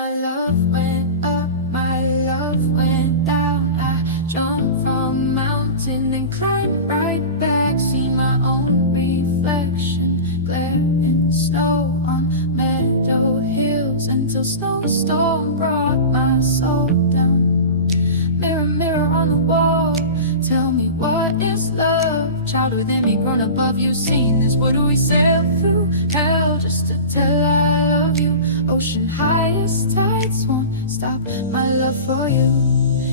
My love went up, my love went down. I jumped from a mountain and climbed right back. See my own reflection glare in the snow on Meadow hills until snowstorm brought my soul down. Mirror, mirror on the wall, tell me what is love? Child within me, grown above you, seen this. What do we sail through hell just to tell I love you? Ocean highest tides won't stop my love for you.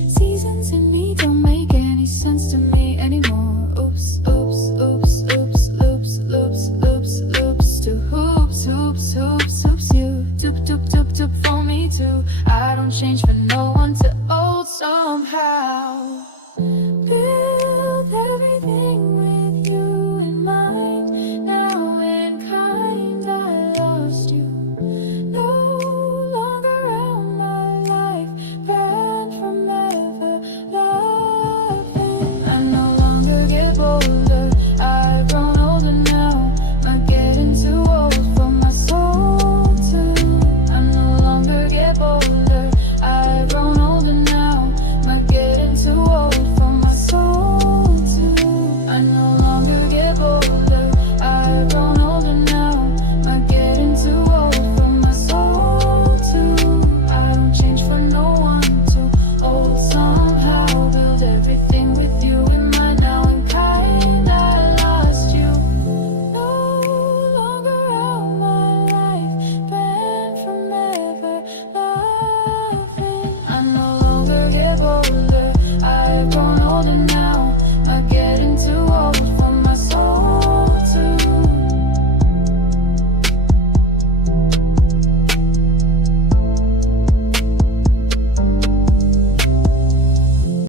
Seasons in me don't make any sense to me anymore. Oops, oops, oops, oops, loops, loops, loops, loops. To hoops, hoops, hoops, hoops. You doop, doop, doop, doop for me too. I don't change for no one to old somehow. Build everything with you in mind. Now in kind I lost you. No longer around my life, banned from ever loving. I no longer get bolder, I've grown older now. Not getting too old for my soul too. I no longer get bolder, I've grown older now. Not getting too old for my soul too. I no longer get bolder, I've grown older now. Not getting too old for my soul too. I don't change for no one too old somehow. Build everything with you in mind. Now in kind I lost you. No longer out my life, banned from ever loving. I no longer get bolder, I've grown older now. Not getting too old